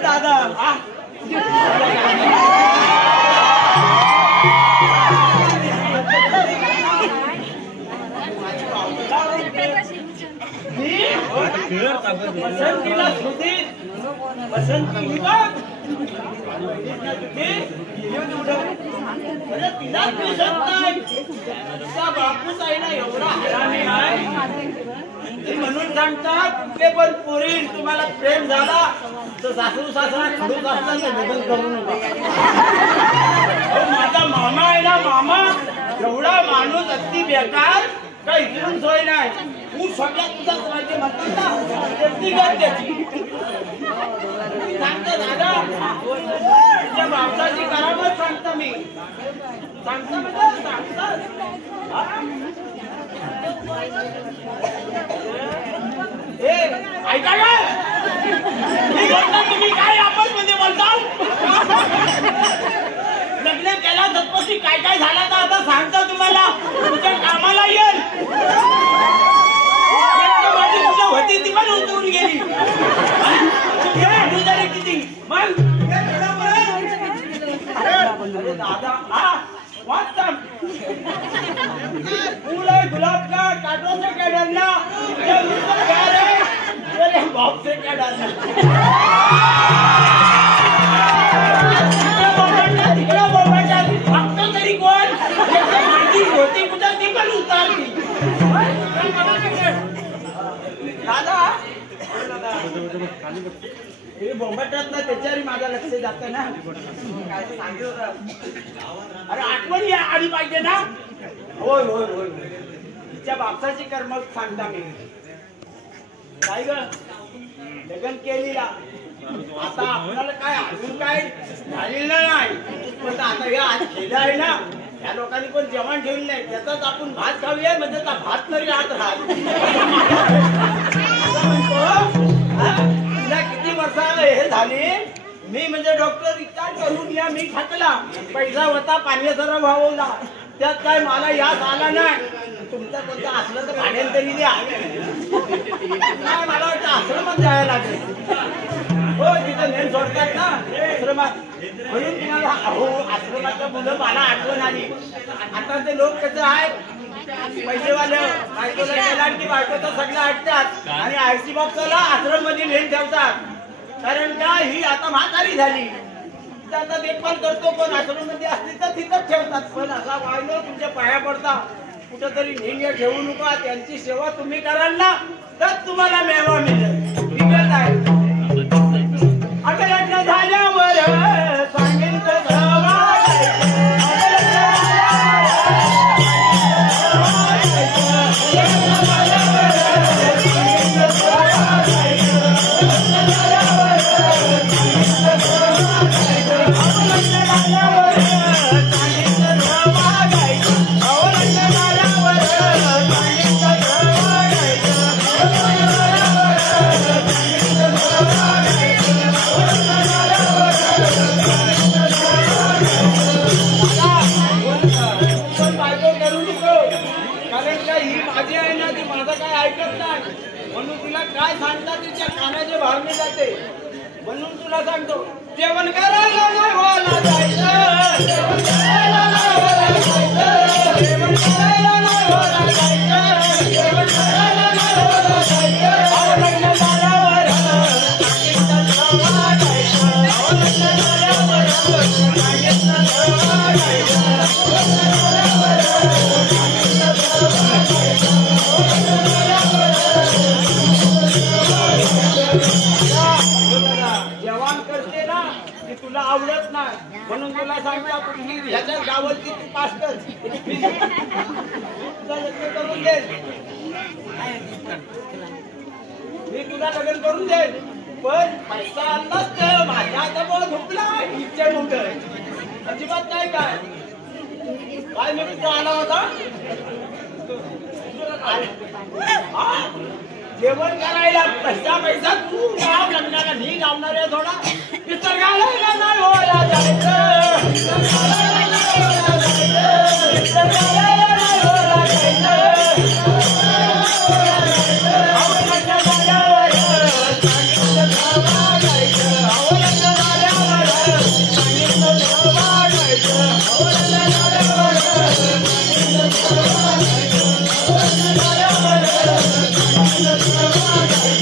दादा बसंतीला सुधीर बसंती तिला दिसत नाही त्या बापूस आईला एवढा हरामी आहे म्हणून सांगतात कुठले पण पोरी तुम्हाला प्रेम झाला तर सासू सासरा खडूस असतात लग्न करू नका. माझा मामा आहे ना मामा एवढा माणूस अगदी बेकार काही इकडून सोय नाही. तू सगळ्यात तुझाच राज्य म्हणतात ना व्यक्तिगत त्याची सांगतो दादा तुझ्या माणसाची करावं सांगतो मी सांगतो म्हणजे सांगतात ऐका काय तुम्ही काय आपस मध्ये बोलता लग्न केला तत्पशी काय काय झाला तर आता सांगता तुम्हाला तुमच्या कामाला येईल माझी तुझ्या होती ती पण उतरून गेली किती मग दादा हा वाचता फूल है गुलाब का कांटों से क्या डरना ये मुझसे प्यार है मेरे बाप से क्या डरना आपको तरी कोण माझी होती कुठं ती पण उतारली दादा हे बोंबाटात ना त्याच्यावर माझा लक्ष जात ना काय सांगितलं अरे आठवणी आली पाहिजे ना होय होय होय तिच्या बापसाची कर्म सांगता मी काय ग लग्न केलेला आता आपल्याला काय अजून काय झालेलं नाही पण आता हे आज केलं आहे ना या लोकांनी पण जेवण ठेवलं नाही त्याचाच आपण भात खाऊया म्हणजे भात तरी आत राहत तिला किती वर्ष हे झाली मी म्हणजे डॉक्टर रिचार्ज करून या मी खातला पैसा होता पाण्याचा भावला त्यात काय मला याद आला नाही तुमचं कोणतं असलं तर भाड्यान तरी द्या नाही मला वाटतं आश्रमात जायला लागेल हो तिथं नेम सोडतात ना आश्रमात म्हणून तुम्हाला हो आश्रमाच्या मुलं मला आठवण आली आता ते लोक कसं आहे पैसेवाले बायकोला गेला की बायकोचं सगळं हटतात आणि आयसी बॉक्सला आश्रम मध्ये नेम ठेवतात कारण का ही आता म्हातारी झाली आता देखभाल करतो पण आश्रम मध्ये असली तर तिथंच ठेवतात पण असा वाढलो तुमच्या पाया पडता कुठेतरी नेहमी ठेवू नका त्यांची सेवा तुम्ही कराल ना तर तुम्हाला मेवा मिळेल ठीक आहे आता लग्न झाल्यावर सांगेन म्हणून तुला काय सांगतात तिच्या कानाचे भारणे जाते म्हणून तुला सांगतो जेवण करायला नाही होला जायचं जेवण करायला नाही होला जायचं जेवण करायला नाही होला जायचं जेवण करायला नाही होला जायचं लग्न झाल्यावर जेवण करते ना की तुला आवडत नाही म्हणून तुला सांगता ह्याच्या गावाची तू पास कर करून दे मी तुला लग्न करून दे पण पैसा नसते माझ्या जवळ झोपला इच्छा मोठ अजिबात नाही काय काय मी तुझा आला होता जेवण करायला पैसा तू गाव लग्नाला नाही लावणार आहे थोडा इतर घालायला नाही हो